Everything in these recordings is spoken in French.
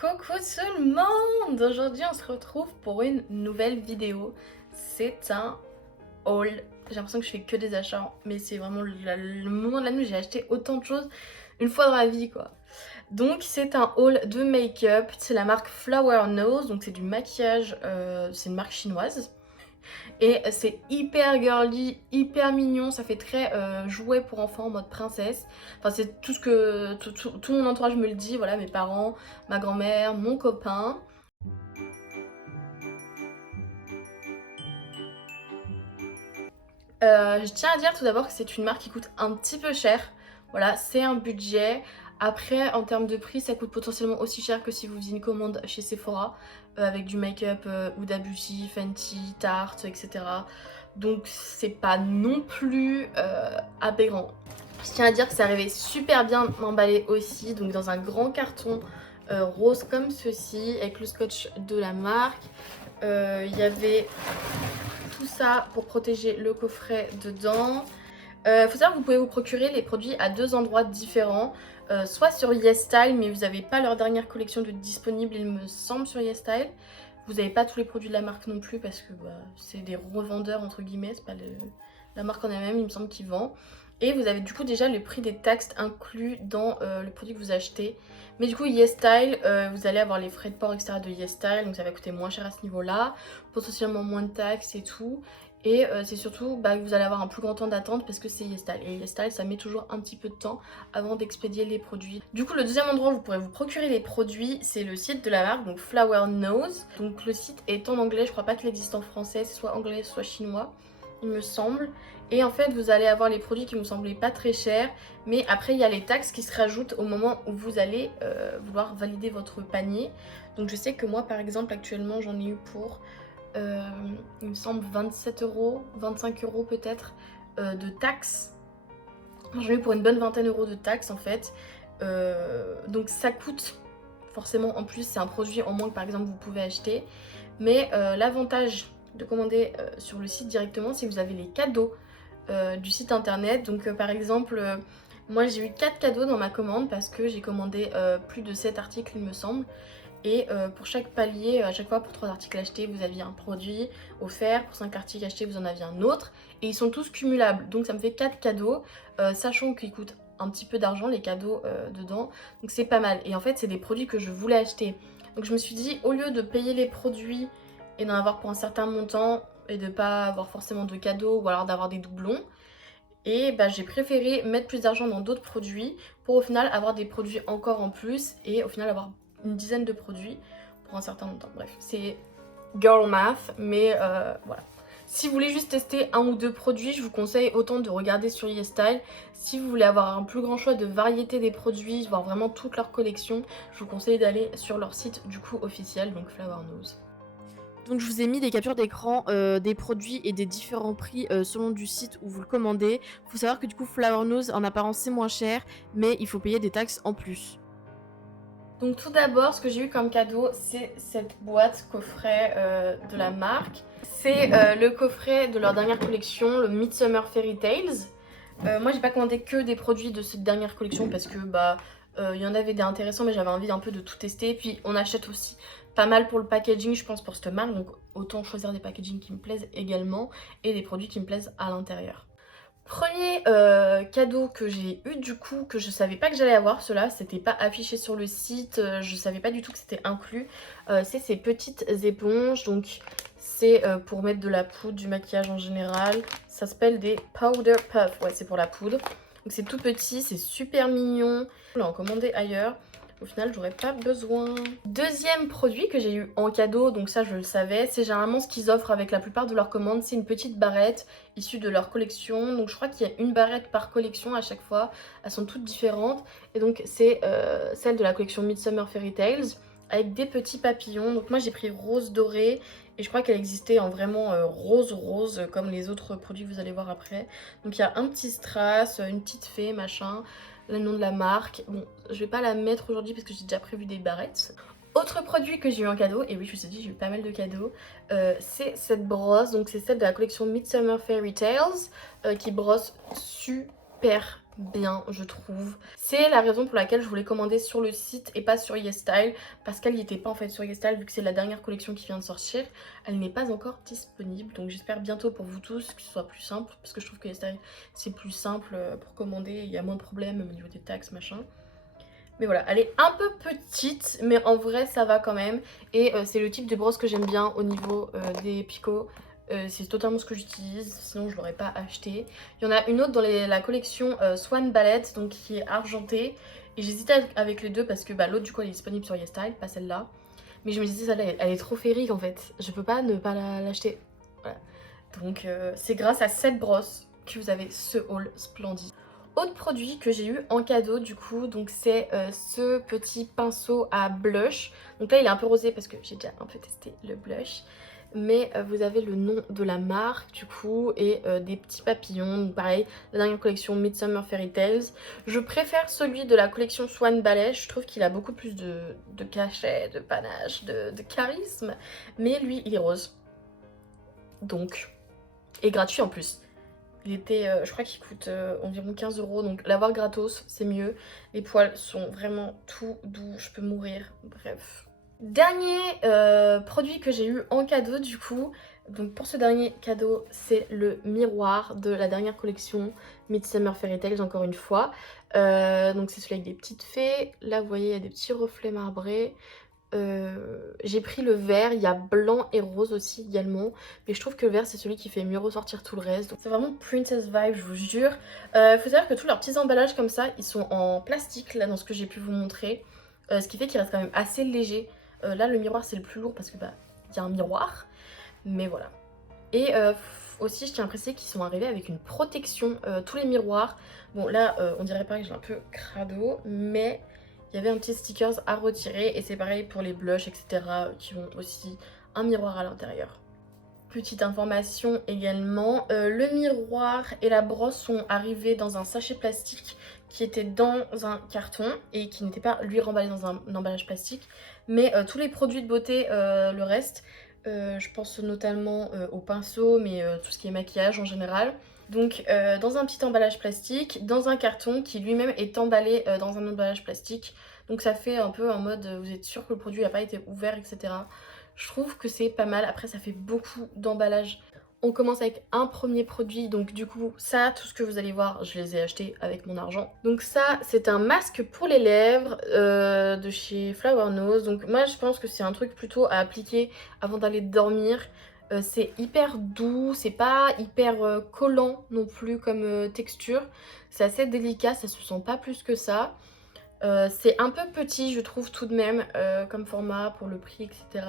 Coucou tout le monde! Aujourd'hui on se retrouve pour une nouvelle vidéo. C'est un haul. J'ai l'impression que je fais que des achats, mais c'est vraiment le moment de l'année où j'ai acheté autant de choses une fois dans la vie quoi. Donc c'est un haul de make-up, c'est la marque Flower Nose, donc c'est du maquillage, c'est une marque chinoise. Et c'est hyper girly, hyper mignon, ça fait très jouet pour enfants en mode princesse. Enfin c'est tout ce que tout mon entourage me le dit, voilà, mes parents, ma grand-mère, mon copain. Je tiens à dire tout d'abord que c'est une marque qui coûte un petit peu cher. Voilà, c'est un budget. Après, en termes de prix, ça coûte potentiellement aussi cher que si vous faisiez une commande chez Sephora avec du make-up Huda Beauty, Fenty, Tarte, etc. Donc c'est pas non plus aberrant. Je tiens à dire que ça arrivait super bien emballé aussi, donc dans un grand carton rose comme ceci, avec le scotch de la marque. Il y avait tout ça pour protéger le coffret dedans. Faut savoir que vous pouvez vous procurer les produits à deux endroits différents, soit sur YesStyle, mais vous n'avez pas leur dernière collection de disponible, il me semble, sur YesStyle. Vous n'avez pas tous les produits de la marque non plus parce que c'est des revendeurs entre guillemets, c'est pas la marque en elle-même, il me semble, qui vend. Et vous avez du coup déjà le prix des taxes inclus dans le produit que vous achetez. Mais du coup YesStyle, vous allez avoir les frais de port etc de YesStyle, donc ça va coûter moins cher à ce niveau-là, potentiellement moins de taxes et tout. Et c'est surtout que vous allez avoir un plus grand temps d'attente parce que c'est YesStyle. Et YesStyle, ça met toujours un petit peu de temps avant d'expédier les produits. Du coup, le deuxième endroit où vous pourrez vous procurer les produits, c'est le site de la marque, donc Flower Nose. Donc le site est en anglais, je crois pas qu'il existe en français, c'est soit anglais soit chinois, il me semble. Et en fait, vous allez avoir les produits qui me semblaient pas très chers, mais après, il y a les taxes qui se rajoutent au moment où vous allez vouloir valider votre panier. Donc je sais que moi, par exemple, actuellement, j'en ai eu pour il me semble 27 euros, 25 euros peut-être de taxes. J'en ai eu pour une bonne vingtaine d'euros de taxes en fait. Donc ça coûte forcément en plus, c'est un produit en moins que par exemple vous pouvez acheter. Mais l'avantage de commander sur le site directement, c'est que vous avez les cadeaux du site internet. Donc par exemple, moi j'ai eu 4 cadeaux dans ma commande parce que j'ai commandé plus de 7 articles il me semble. Et pour chaque palier, à chaque fois pour 3 articles achetés, vous aviez un produit offert. Pour 5 articles achetés, vous en aviez un autre. Et ils sont tous cumulables. Donc ça me fait 4 cadeaux, sachant qu'ils coûtent un petit peu d'argent les cadeaux dedans. Donc c'est pas mal. Et en fait, c'est des produits que je voulais acheter. Donc je me suis dit, au lieu de payer les produits et d'en avoir pour un certain montant et de pas avoir forcément de cadeaux ou alors d'avoir des doublons, et j'ai préféré mettre plus d'argent dans d'autres produits pour au final avoir des produits encore en plus et au final avoir une dizaine de produits pour un certain montant. Bref, c'est girl math, mais voilà. Si vous voulez juste tester un ou deux produits, je vous conseille autant de regarder sur YesStyle. Si vous voulez avoir un plus grand choix de variété des produits, voir vraiment toute leur collection, je vous conseille d'aller sur leur site du coup officiel, donc Flower Nose. Donc je vous ai mis des captures d'écran des produits et des différents prix selon du site où vous le commandez. Faut savoir que du coup Flower Nose en apparence c'est moins cher, mais il faut payer des taxes en plus. Donc tout d'abord, ce que j'ai eu comme cadeau, c'est cette boîte coffret de la marque. C'est le coffret de leur dernière collection, le Midsummer Fairy Tales. Moi j'ai pas commandé que des produits de cette dernière collection parce que y en avait des intéressants, mais j'avais envie un peu de tout tester. Puis on achète aussi pas mal pour le packaging, je pense, pour cette marque, donc autant choisir des packaging qui me plaisent également et des produits qui me plaisent à l'intérieur. Premier cadeau que j'ai eu du coup, que je savais pas que j'allais avoir, cela c'était pas affiché sur le site, je savais pas du tout que c'était inclus, c'est ces petites éponges. Donc c'est pour mettre de la poudre, du maquillage en général, ça s'appelle des powder puff, ouais c'est pour la poudre. Donc c'est tout petit, c'est super mignon, je l'ai en commandé ailleurs. Au final, j'aurais pas besoin. Deuxième produit que j'ai eu en cadeau, donc ça je le savais, c'est généralement ce qu'ils offrent avec la plupart de leurs commandes, c'est une petite barrette issue de leur collection. Donc je crois qu'il y a une barrette par collection à chaque fois, elles sont toutes différentes. Et donc c'est celle de la collection Midsummer Fairy Tales avec des petits papillons. Donc moi j'ai pris rose doré et je crois qu'elle existait en vraiment rose rose comme les autres produits que vous allez voir après. Donc il y a un petit strass, une petite fée, machin, le nom de la marque. Bon, je vais pas la mettre aujourd'hui parce que j'ai déjà prévu des barrettes. Autre produit que j'ai eu en cadeau, et oui je vous ai dit j'ai eu pas mal de cadeaux, c'est cette brosse, donc c'est celle de la collection Midsummer Fairy Tales qui brosse super bien, je trouve. C'est la raison pour laquelle je voulais commander sur le site et pas sur YesStyle, parce qu'elle n'y était pas en fait sur YesStyle, vu que c'est la dernière collection qui vient de sortir. Elle n'est pas encore disponible, donc j'espère bientôt pour vous tous que ce soit plus simple, parce que je trouve que YesStyle c'est plus simple pour commander, il y a moins de problèmes au niveau des taxes, machin. Mais voilà, elle est un peu petite, mais en vrai ça va quand même. Et c'est le type de brosse que j'aime bien au niveau des picots. C'est totalement ce que j'utilise, sinon je l'aurais pas acheté. Il y en a une autre dans la collection Swan Ballet, donc qui est argentée. Et j'hésitais avec les deux parce que l'autre du coup elle est disponible sur YesStyle, pas celle-là. Mais je me disais celle-là elle est trop féerique en fait, je peux pas ne pas l'acheter. Voilà. Donc c'est grâce à cette brosse que vous avez ce haul splendide. Autre produit que j'ai eu en cadeau du coup, donc c'est ce petit pinceau à blush. Donc là il est un peu rosé parce que j'ai déjà un peu testé le blush. Mais vous avez le nom de la marque du coup et des petits papillons. Donc pareil, la dernière collection Midsummer Fairy Tales. Je préfère celui de la collection Swan Ballet. Je trouve qu'il a beaucoup plus de cachet, de panache, de charisme. Mais lui il est rose. Donc, et gratuit en plus. Il était, je crois qu'il coûte environ 15 €, donc l'avoir gratos, c'est mieux. Les poils sont vraiment tout doux, je peux mourir, bref. Dernier produit que j'ai eu en cadeau du coup, donc pour ce dernier cadeau, c'est le miroir de la dernière collection Midsummer Fairy Tales, encore une fois. Donc c'est celui avec des petites fées, là vous voyez il y a des petits reflets marbrés. J'ai pris le vert, il y a blanc et rose aussi également, mais je trouve que le vert c'est celui qui fait mieux ressortir tout le reste. C'est vraiment princess vibe, je vous jure. Faut savoir que tous leurs petits emballages comme ça, ils sont en plastique là dans ce que j'ai pu vous montrer, ce qui fait qu'ils restent quand même assez légers. Là le miroir c'est le plus lourd parce que il y a un miroir, mais voilà. Et aussi je tiens à préciser qu'ils sont arrivés avec une protection, tous les miroirs. Bon là on dirait pas que j'ai un peu crado, mais il y avait un petit stickers à retirer et c'est pareil pour les blushs etc. qui ont aussi un miroir à l'intérieur. Petite information également, le miroir et la brosse sont arrivés dans un sachet plastique qui était dans un carton et qui n'était pas lui remballé dans un emballage plastique, mais tous les produits de beauté, le reste, je pense notamment aux pinceaux, mais tout ce qui est maquillage en général. Donc dans un petit emballage plastique, dans un carton qui lui-même est emballé dans un emballage plastique. Donc ça fait un peu en mode vous êtes sûr que le produit n'a pas été ouvert, etc. Je trouve que c'est pas mal. Après ça fait beaucoup d'emballage. On commence avec un premier produit, donc du coup ça, tout ce que vous allez voir, je les ai achetés avec mon argent. Donc ça, c'est un masque pour les lèvres de chez Flower Nose. Donc moi je pense que c'est un truc plutôt à appliquer avant d'aller dormir. C'est hyper doux, c'est pas hyper collant non plus comme texture. C'est assez délicat, ça se sent pas plus que ça. C'est un peu petit je trouve tout de même comme format pour le prix etc.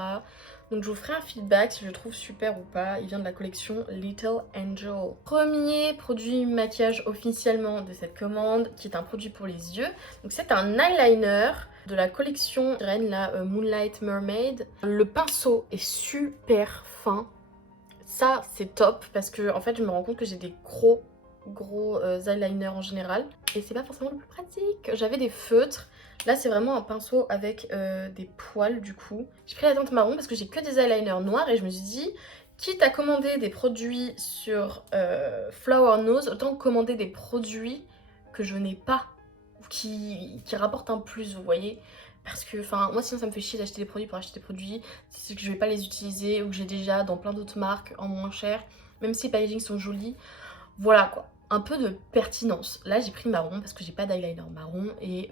Donc je vous ferai un feedback si je le trouve super ou pas. Il vient de la collection Little Angel. Premier produit maquillage officiellement de cette commande qui est un produit pour les yeux. Donc c'est un eyeliner de la collection Ren, la Moonlight Mermaid. Le pinceau est super fin. Ça c'est top parce que en fait je me rends compte que j'ai des gros eyeliner en général et c'est pas forcément le plus pratique. J'avais des feutres, là c'est vraiment un pinceau avec des poils du coup. J'ai pris la teinte marron parce que j'ai que des eyeliners noirs et je me suis dit quitte à commander des produits sur Flower Nose, autant commander des produits que je n'ai pas ou qui rapportent un plus, vous voyez. Parce que moi sinon ça me fait chier d'acheter des produits pour acheter des produits, c'est que je vais pas les utiliser ou que j'ai déjà dans plein d'autres marques en moins cher, même si les packaging sont jolis. Voilà quoi, un peu de pertinence. Là j'ai pris marron parce que j'ai pas d'eyeliner marron et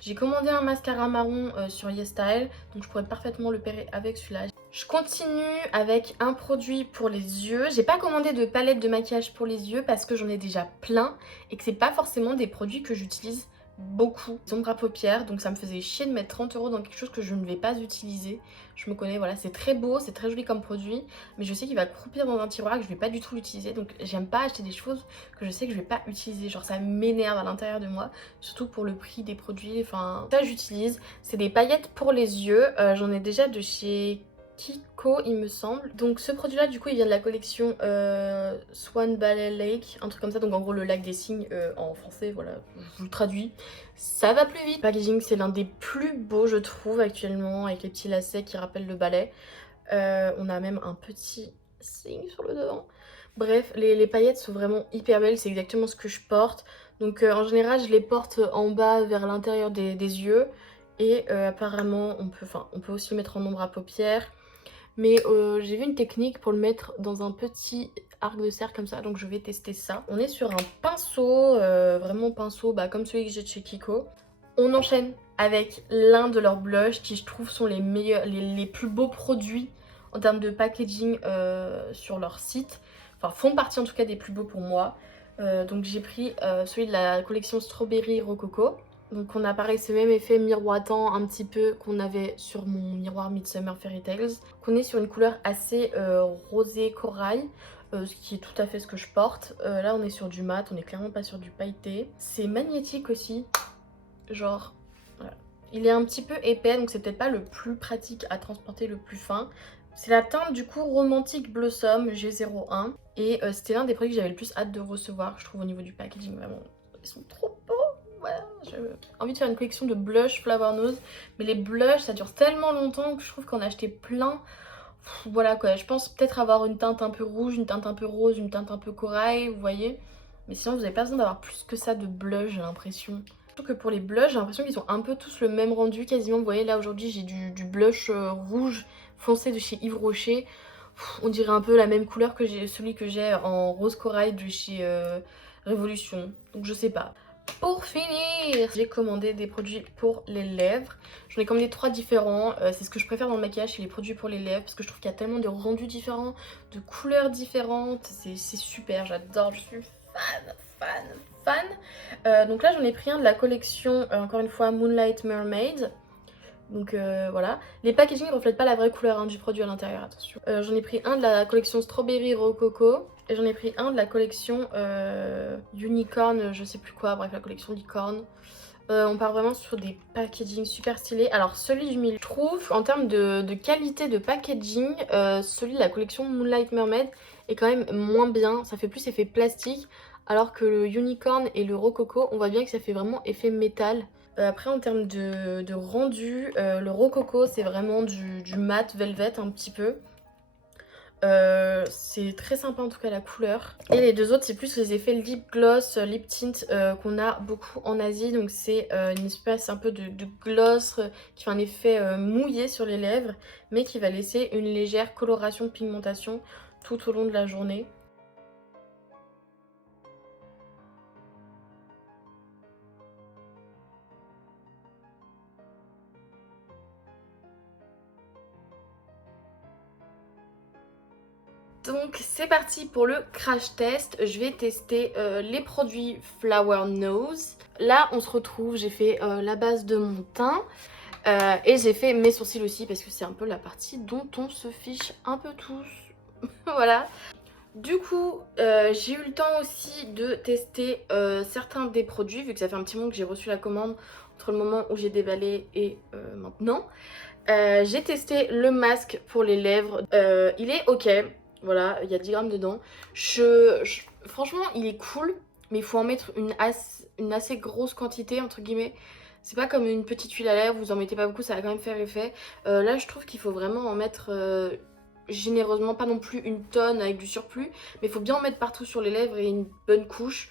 j'ai commandé un mascara marron sur YesStyle, donc je pourrais parfaitement le pairer avec celui-là. Je continue avec un produit pour les yeux. J'ai pas commandé de palette de maquillage pour les yeux parce que j'en ai déjà plein et que c'est pas forcément des produits que j'utilise beaucoup. Des ombres à paupières, donc ça me faisait chier de mettre 30 € dans quelque chose que je ne vais pas utiliser. Je me connais, voilà, c'est très beau, c'est très joli comme produit, mais je sais qu'il va croupir dans un tiroir et que je vais pas du tout l'utiliser, donc j'aime pas acheter des choses que je sais que je vais pas utiliser, genre ça m'énerve à l'intérieur de moi, surtout pour le prix des produits, enfin ça j'utilise. C'est des paillettes pour les yeux, j'en ai déjà de chez Kiko il me semble. Donc ce produit là du coup il vient de la collection Swan Ballet Lake, un truc comme ça, donc en gros le lac des cygnes en français, voilà, je vous le traduis. Ça va plus vite. Le packaging c'est l'un des plus beaux je trouve actuellement avec les petits lacets qui rappellent le ballet. On a même un petit cygne sur le devant. Bref, les paillettes sont vraiment hyper belles, c'est exactement ce que je porte. Donc en général je les porte en bas vers l'intérieur des yeux. Et apparemment on peut aussi le mettre en ombre à paupières. Mais j'ai vu une technique pour le mettre dans un petit arc de cercle comme ça, donc je vais tester ça. On est sur un pinceau, vraiment pinceau comme celui que j'ai de chez Kiko. On enchaîne avec l'un de leurs blushs qui je trouve sont les meilleurs, les plus beaux produits en termes de packaging sur leur site. Enfin font partie en tout cas des plus beaux pour moi. Donc j'ai pris celui de la collection Strawberry Rococo. Donc on a pareil ce même effet miroitant un petit peu qu'on avait sur mon miroir Midsummer Fairy Tales. On est sur une couleur assez rosé corail, ce qui est tout à fait ce que je porte. Là on est sur du mat, on est clairement pas sur du pailleté. C'est magnétique aussi, genre voilà. Il est un petit peu épais donc c'est peut-être pas le plus pratique à transporter, le plus fin. C'est la teinte du coup Romantic Blossom G01 et c'était l'un des produits que j'avais le plus hâte de recevoir, je trouve, au niveau du packaging. Vraiment ils sont trop beaux. Voilà, j'ai envie de faire une collection de blush Flower Nose, mais les blushs ça dure tellement longtemps que je trouve qu'en acheter plein, voilà quoi. Je pense peut-être avoir une teinte un peu rouge, une teinte un peu rose, une teinte un peu corail, vous voyez. Mais sinon vous n'avez pas besoin d'avoir plus que ça de blush, j'ai l'impression. Surtout que pour les blushs, j'ai l'impression qu'ils ont un peu tous le même rendu quasiment. Vous voyez là aujourd'hui j'ai du blush rouge foncé de chez Yves Rocher. On dirait un peu la même couleur que celui que j'ai en rose corail de chez Révolution. Donc je sais pas. Pour finir, j'ai commandé des produits pour les lèvres. J'en ai commandé 3 différents. C'est ce que je préfère dans le maquillage, c'est les produits pour les lèvres. Parce que je trouve qu'il y a tellement de rendus différents, de couleurs différentes. C'est super, j'adore, je suis fan. Donc là j'en ai pris un de la collection, encore une fois, Moonlight Mermaid. Donc voilà. Les packaging ne reflètent pas la vraie couleur du produit à l'intérieur, attention. J'en ai pris un de la collection Strawberry Rococo. Et j'en ai pris un de la collection Unicorn, je sais plus quoi, bref la collection Licorne. On part vraiment sur des packaging super stylés. Alors celui du milieu, je trouve en termes de qualité de packaging, celui de la collection Moonlight Mermaid est quand même moins bien. Ça fait plus effet plastique. Alors que le Unicorn et le Rococo, on voit bien que ça fait vraiment effet métal. Après en termes de rendu, le Rococo c'est vraiment du mat velvet un petit peu. C'est très sympa en tout cas la couleur. Et les deux autres c'est plus les effets lip gloss, lip tint qu'on a beaucoup en Asie. Donc c'est une espèce un peu de gloss qui fait un effet mouillé sur les lèvres, mais qui va laisser une légère coloration de pigmentation tout au long de la journée. Donc c'est parti pour le crash test. Je vais tester les produits Flower Nose. Là on se retrouve, j'ai fait la base de mon teint et j'ai fait mes sourcils aussi parce que c'est un peu la partie dont on se fiche un peu tous. Voilà. Du coup j'ai eu le temps aussi de tester certains des produits vu que ça fait un petit moment que j'ai reçu la commande entre le moment où j'ai déballé et maintenant. J'ai testé le masque pour les lèvres, il est ok. Voilà, il y a 10 grammes dedans. Franchement, il est cool, mais il faut en mettre une assez grosse quantité, entre guillemets. C'est pas comme une petite huile à lèvres, vous en mettez pas beaucoup, ça va quand même faire effet. Là, je trouve qu'il faut vraiment en mettre généreusement, pas non plus une tonne avec du surplus, mais il faut bien en mettre partout sur les lèvres et une bonne couche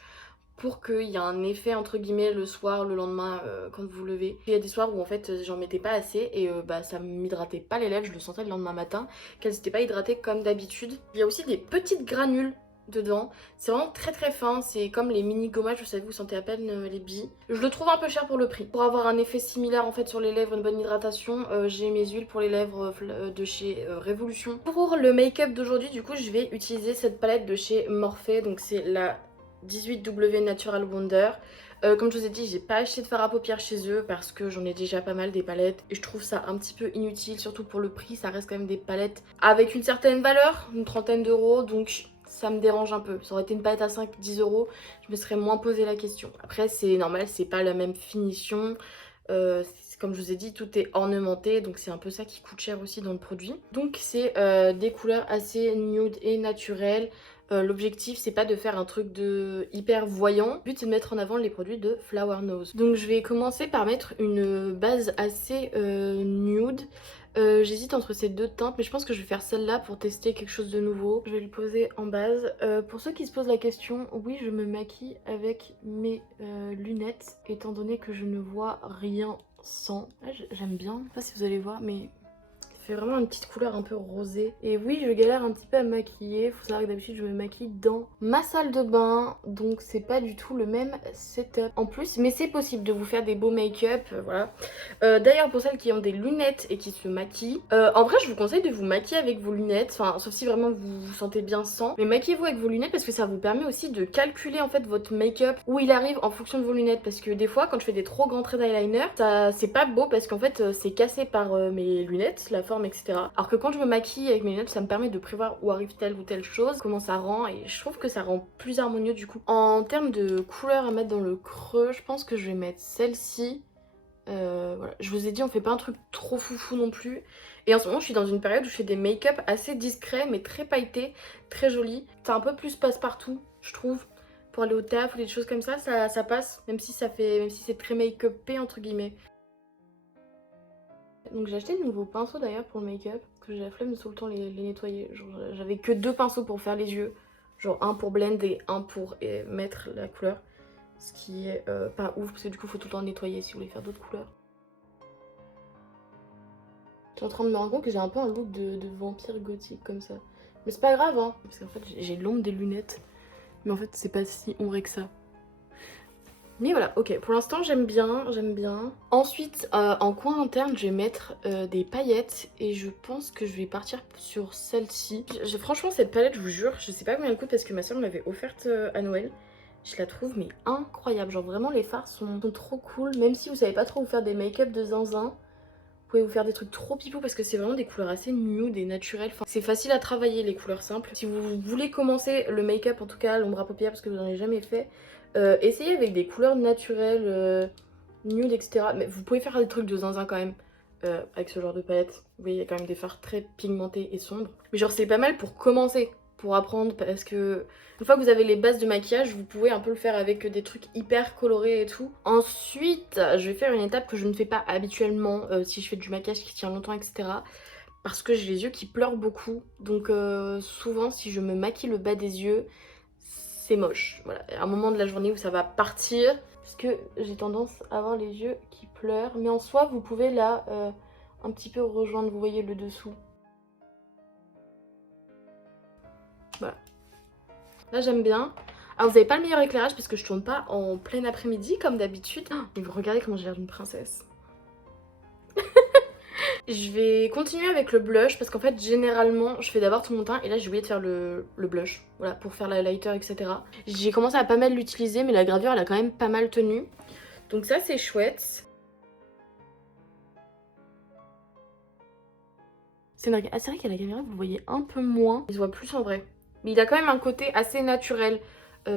pour qu'il y ait un effet entre guillemets le soir, le lendemain quand vous vous levez. Il y a des soirs où en fait j'en mettais pas assez et ça m'hydratait pas les lèvres, je le sentais le lendemain matin qu'elles n'étaient pas hydratées comme d'habitude. Il y a aussi des petites granules dedans, c'est vraiment très très fin, c'est comme les mini gommages, vous savez, vous sentez à peine les billes. Je le trouve un peu cher pour le prix. Pour avoir un effet similaire en fait sur les lèvres, une bonne hydratation, j'ai mes huiles pour les lèvres de chez Révolution. Pour le make-up d'aujourd'hui du coup je vais utiliser cette palette de chez Morphe, donc c'est la 18W Natural Wonder. Comme je vous ai dit, j'ai pas acheté de fard à paupières chez eux parce que j'en ai déjà pas mal des palettes et je trouve ça un petit peu inutile, surtout pour le prix. Ça reste quand même des palettes avec une certaine valeur, une trentaine d'euros, donc ça me dérange un peu. Ça aurait été une palette à 5-10 euros, je me serais moins posé la question. Après c'est normal, c'est pas la même finition. Comme je vous ai dit, tout est ornementé, donc c'est un peu ça qui coûte cher aussi dans le produit. Donc c'est des couleurs assez nude et naturelles. L'objectif c'est pas de faire un truc de hyper voyant, le but c'est de mettre en avant les produits de Flower Nose. Donc je vais commencer par mettre une base assez nude. J'hésite entre ces deux teintes, mais je pense que je vais faire celle-là pour tester quelque chose de nouveau. Je vais le poser en base. Pour ceux qui se posent la question, oui, je me maquille avec mes lunettes, étant donné que je ne vois rien sans. Ah, j'aime bien, je sais pas si vous allez voir, mais ça fait vraiment une petite couleur un peu rosée. Et oui, je galère un petit peu à me maquiller. Faut savoir que d'habitude, je me maquille dans ma salle de bain. Donc, c'est pas du tout le même setup en plus. Mais c'est possible de vous faire des beaux make-up. Voilà. D'ailleurs, pour celles qui ont des lunettes et qui se maquillent, en vrai, je vous conseille de vous maquiller avec vos lunettes. Enfin, sauf si vraiment vous vous sentez bien sans. Mais maquillez-vous avec vos lunettes parce que ça vous permet aussi de calculer en fait votre make-up où il arrive en fonction de vos lunettes. Parce que des fois, quand je fais des trop grands traits d'eyeliner, ça c'est pas beau parce qu'en fait, c'est cassé par mes lunettes, la forme, etc. Alors que quand je me maquille avec mes lunettes, ça me permet de prévoir où arrive telle ou telle chose, comment ça rend, et je trouve que ça rend plus harmonieux du coup. En termes de couleur à mettre dans le creux, je pense que je vais mettre celle-ci. Voilà. Je vous ai dit, on fait pas un truc trop foufou non plus. Et en ce moment, je suis dans une période où je fais des make-up assez discrets, mais très pailletés, très jolis. C'est un peu plus passe-partout, je trouve. Pour aller au taf ou des choses comme ça passe, même si c'est très make-upé entre guillemets. Donc j'ai acheté de nouveaux pinceaux d'ailleurs pour le make-up, parce que j'ai la flemme de tout le temps les nettoyer. Genre j'avais que deux pinceaux pour faire les yeux, genre un pour blend et un pour mettre la couleur. Ce qui est pas ouf, parce que du coup faut tout le temps nettoyer si vous voulez faire d'autres couleurs. Je suis en train de me rendre compte que j'ai un peu un look de vampire gothique comme ça. Mais c'est pas grave hein, parce qu'en fait j'ai l'ombre des lunettes. Mais en fait c'est pas si ombré que ça. Mais voilà, ok, pour l'instant j'aime bien, j'aime bien. Ensuite, en coin interne, je vais mettre des paillettes et je pense que je vais partir sur celle-ci. Franchement, cette palette, je vous jure, je sais pas combien elle coûte parce que ma soeur me l'avait offerte à Noël. Je la trouve mais incroyable, genre vraiment les fards sont trop cool. Même si vous savez pas trop vous faire des make-up de zinzin, vous pouvez vous faire des trucs trop pipou parce que c'est vraiment des couleurs assez nude et naturelles. Enfin, c'est facile à travailler les couleurs simples. Si vous voulez commencer le make-up, en tout cas l'ombre à paupières parce que vous n'en avez jamais fait, essayez avec des couleurs naturelles, nude, etc. Mais vous pouvez faire des trucs de zinzin quand même avec ce genre de palette. Vous voyez, il y a quand même des fards très pigmentés et sombres. Mais genre c'est pas mal pour commencer, pour apprendre parce que une fois que vous avez les bases de maquillage, vous pouvez un peu le faire avec des trucs hyper colorés et tout. Ensuite, je vais faire une étape que je ne fais pas habituellement si je fais du maquillage qui tient longtemps, etc. Parce que j'ai les yeux qui pleurent beaucoup. Donc souvent, si je me maquille le bas des yeux, c'est moche. Voilà, il y a un moment de la journée où ça va partir. Parce que j'ai tendance à avoir les yeux qui pleurent. Mais en soi, vous pouvez là un petit peu rejoindre, vous voyez le dessous. Voilà. Là j'aime bien. Alors vous n'avez pas le meilleur éclairage parce que je tourne pas en plein après-midi comme d'habitude. Oh, mais vous regardez comment j'ai l'air d'une princesse. Je vais continuer avec le blush parce qu'en fait généralement je fais d'abord tout mon teint et là j'ai oublié de faire le blush. Voilà, pour faire l'highlighter, etc. J'ai commencé à pas mal l'utiliser mais la gravure elle a quand même pas mal tenu. Donc ça c'est chouette. C'est vrai qu'à la caméra vous voyez un peu moins. Il se voit plus en vrai. Mais il a quand même un côté assez naturel.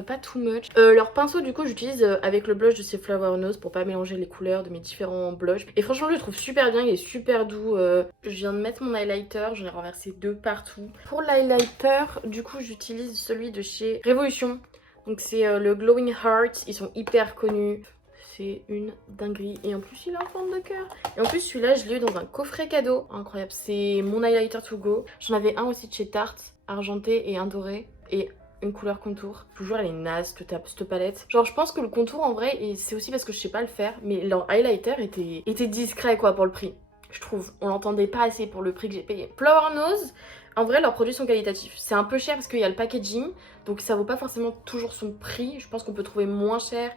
Pas too much. Leur pinceau du coup j'utilise avec le blush de chez Flower Nose pour pas mélanger les couleurs de mes différents blushs. Et franchement je le trouve super bien, il est super doux. Je viens de mettre mon highlighter, j'en ai renversé deux partout. Pour l'highlighter du coup j'utilise celui de chez Révolution. Donc c'est le Glowing Heart, ils sont hyper connus. C'est une dinguerie. Et en plus il est en forme de cœur. Et en plus celui-là je l'ai eu dans un coffret cadeau. Incroyable, c'est mon highlighter to go. J'en avais un aussi de chez Tarte, argenté et un doré. Et une couleur contour. Toujours elle est naze cette palette. Genre je pense que le contour en vrai, et c'est aussi parce que je sais pas le faire, mais leur highlighter était discret quoi pour le prix. Je trouve, on l'entendait pas assez pour le prix que j'ai payé. Flower Nose, en vrai leurs produits sont qualitatifs. C'est un peu cher parce qu'il y a le packaging, donc ça vaut pas forcément toujours son prix. Je pense qu'on peut trouver moins cher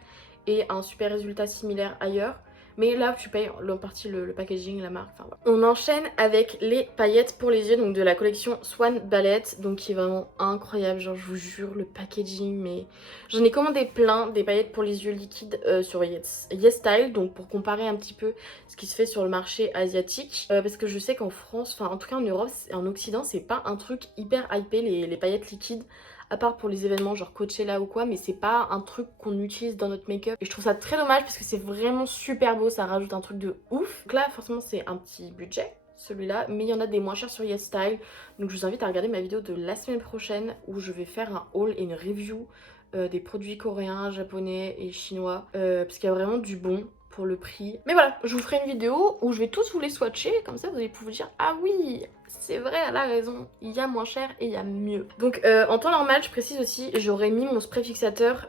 et un super résultat similaire ailleurs. Mais là, tu payes en partie le packaging, la marque, enfin voilà. On enchaîne avec les paillettes pour les yeux, donc de la collection Swan Ballet, donc qui est vraiment incroyable, genre je vous jure, le packaging, mais... J'en ai commandé plein, des paillettes pour les yeux liquides sur YesStyle, donc pour comparer un petit peu ce qui se fait sur le marché asiatique, parce que je sais qu'en France, enfin en tout cas en Europe et en Occident, c'est pas un truc hyper hypé les paillettes liquides, à part pour les événements genre Coachella ou quoi, mais c'est pas un truc qu'on utilise dans notre make-up. Et je trouve ça très dommage parce que c'est vraiment super beau, ça rajoute un truc de ouf. Donc là, forcément, c'est un petit budget, celui-là, mais il y en a des moins chers sur YesStyle. Donc je vous invite à regarder ma vidéo de la semaine prochaine où je vais faire un haul et une review des produits coréens, japonais et chinois, parce qu'il y a vraiment du bon. pour le prix. Mais voilà, je vous ferai une vidéo où je vais tous vous les swatcher, comme ça vous allez pouvoir vous dire ah oui, c'est vrai, elle a raison, il y a moins cher et il y a mieux. Donc en temps normal, je précise aussi, j'aurais mis mon spray fixateur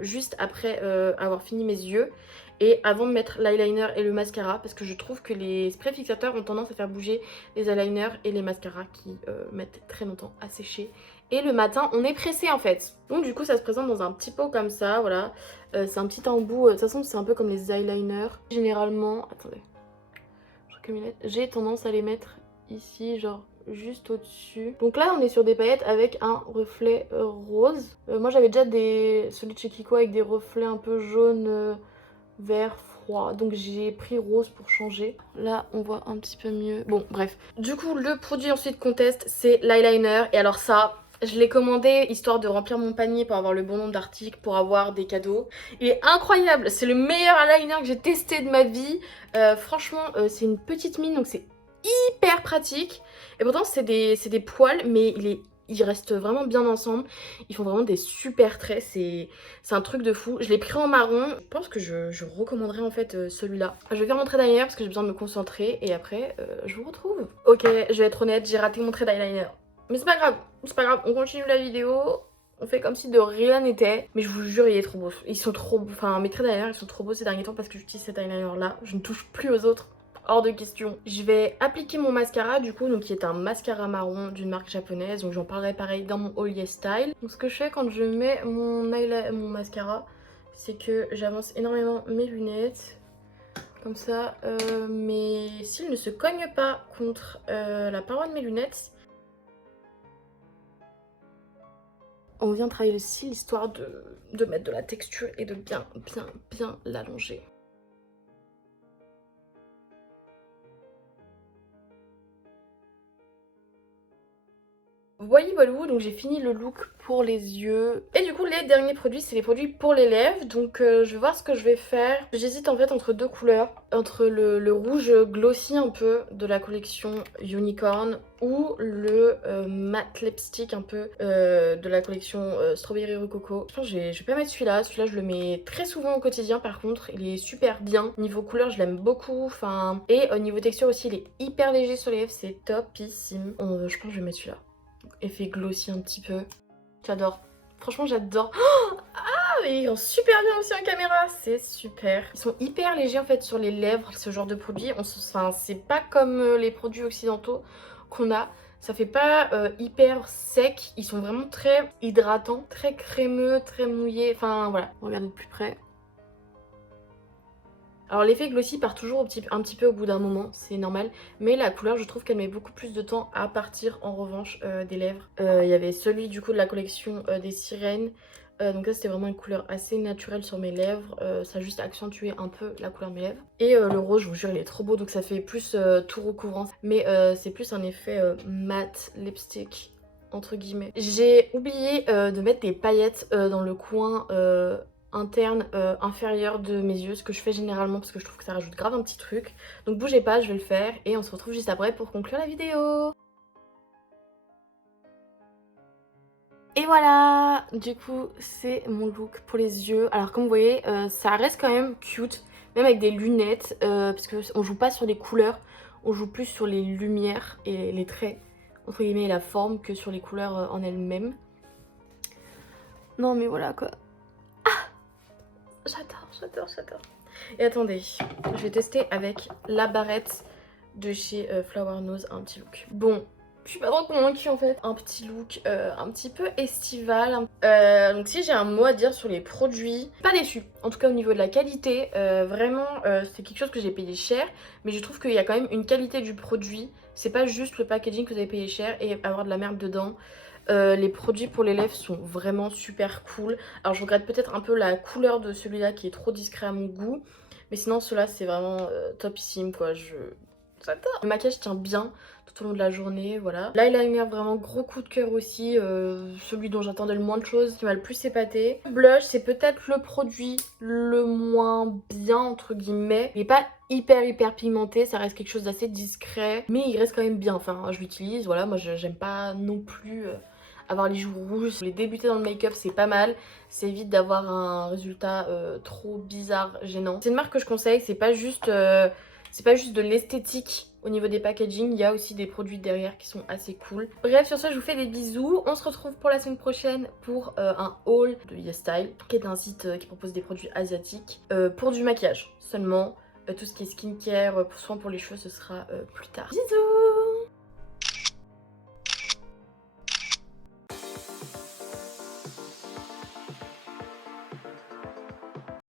juste après avoir fini mes yeux et avant de mettre l'eyeliner et le mascara, parce que je trouve que les sprays fixateurs ont tendance à faire bouger les eyeliners et les mascaras qui mettent très longtemps à sécher. Et le matin, on est pressé en fait. Donc du coup, ça se présente dans un petit pot comme ça, voilà. C'est un petit embout, de toute façon c'est un peu comme les eyeliners. Généralement, attendez, j'ai tendance à les mettre ici, genre juste au-dessus. Donc là on est sur des paillettes avec un reflet rose. Moi j'avais déjà celui de chez Kiko avec des reflets un peu jaune, vert, froid. Donc j'ai pris rose pour changer. Là on voit un petit peu mieux. Bon bref. Du coup le produit ensuite qu'on teste c'est l'eyeliner. Et alors ça... je l'ai commandé histoire de remplir mon panier pour avoir le bon nombre d'articles, pour avoir des cadeaux. Il est incroyable, c'est le meilleur eyeliner que j'ai testé de ma vie. Franchement, c'est une petite mine, donc c'est hyper pratique. Et pourtant, c'est des poils, mais ils restent vraiment bien ensemble. Ils font vraiment des super traits, c'est un truc de fou. Je l'ai pris en marron, je pense que je recommanderais en fait celui-là. Je vais faire mon trait d'eyeliner parce que j'ai besoin de me concentrer et après, je vous retrouve. Ok, je vais être honnête, j'ai raté mon trait d'eyeliner. Mais c'est pas grave, on continue la vidéo, on fait comme si de rien n'était. Mais je vous jure, il est trop beau. Ils sont trop beaux, enfin mes traits d'eyeliner, ils sont trop beaux ces derniers temps parce que j'utilise cet eyeliner là. Je ne touche plus aux autres, hors de question. Je vais appliquer mon mascara du coup, donc qui est un mascara marron d'une marque japonaise. Donc j'en parlerai pareil dans mon haul Yes Style. Donc ce que je fais quand je mets mon mascara, c'est que j'avance énormément mes lunettes. Comme ça, mes cils ne se cognent pas contre la paroi de mes lunettes. On vient travailler le cil histoire de mettre de la texture et de bien l'allonger. Voilà, donc j'ai fini le look pour les yeux. Et du coup les derniers produits c'est les produits pour les lèvres. Donc je vais voir ce que je vais faire. J'hésite en fait entre deux couleurs. Entre le rouge glossy un peu de la collection Unicorn ou le matte lipstick un peu de la collection Strawberry Rococo. Je pense que je vais pas mettre celui-là. Celui-là je le mets très souvent au quotidien par contre. Il est super bien. Niveau couleur je l'aime beaucoup. Enfin, et au niveau texture aussi il est hyper léger sur les lèvres. C'est topissime. Je pense que je vais mettre celui-là. Effet glossy un petit peu. J'adore. Franchement j'adore. Ah mais ils sont super bien aussi en caméra. C'est super. Ils sont hyper légers en fait sur les lèvres, ce genre de produit. Enfin, c'est pas comme les produits occidentaux qu'on a. Ça fait pas hyper sec. Ils sont vraiment très hydratants, très crémeux, très mouillés. Enfin voilà, regardez de plus près. Alors l'effet glossy part toujours un petit peu au bout d'un moment, c'est normal. Mais la couleur, je trouve qu'elle met beaucoup plus de temps à partir en revanche des lèvres. Il y avait celui du coup de la collection des sirènes. Donc là c'était vraiment une couleur assez naturelle sur mes lèvres. Ça a juste accentué un peu la couleur de mes lèvres. Et le rose, je vous jure, il est trop beau. Donc ça fait plus tout recouvrant. Mais c'est plus un effet matte lipstick entre guillemets. J'ai oublié de mettre des paillettes dans le coin interne inférieur de mes yeux, ce que je fais généralement parce que je trouve que ça rajoute grave un petit truc. Donc bougez pas, je vais le faire et on se retrouve juste après pour conclure la vidéo. Et voilà, du coup c'est mon look pour les yeux. Alors comme vous voyez, ça reste quand même cute, même avec des lunettes, parce qu'on joue pas sur les couleurs, on joue plus sur les lumières et les traits, entre guillemets, et la forme que sur les couleurs en elles-mêmes. Non mais voilà quoi. J'adore. Et attendez, je vais tester avec la barrette de chez Flower Nose un petit look. Bon, je suis pas trop convaincue en fait. Un petit look un petit peu estival. Donc si j'ai un mot à dire sur les produits, pas déçue. En tout cas au niveau de la qualité, vraiment c'est quelque chose que j'ai payé cher. Mais je trouve qu'il y a quand même une qualité du produit. C'est pas juste le packaging que vous avez payé cher et avoir de la merde dedans. Les produits pour les lèvres sont vraiment super cool. Alors je regrette peut-être un peu la couleur de celui-là qui est trop discret à mon goût. Mais sinon ceux-là c'est vraiment topissime quoi. J'adore. Le maquillage tient bien tout au long de la journée, voilà. L'eyeliner vraiment gros coup de cœur aussi. Celui dont j'attendais le moins de choses, qui m'a le plus épaté. Le blush c'est peut-être le produit le moins bien entre guillemets. Il est pas hyper pigmenté, ça reste quelque chose d'assez discret. Mais il reste quand même bien, enfin je l'utilise, voilà. Moi j'aime pas non plus avoir les joues rouges, pour les débuter dans le make-up c'est pas mal, ça évite d'avoir un résultat trop bizarre, gênant. C'est une marque que je conseille, c'est pas juste de l'esthétique au niveau des packaging, il y a aussi des produits derrière qui sont assez cool. Bref, sur ce, je vous fais des bisous. On se retrouve pour la semaine prochaine pour un haul de YesStyle, qui est un site qui propose des produits asiatiques pour du maquillage seulement. Tout ce qui est skincare, soins pour les cheveux, ce sera plus tard. Bisous!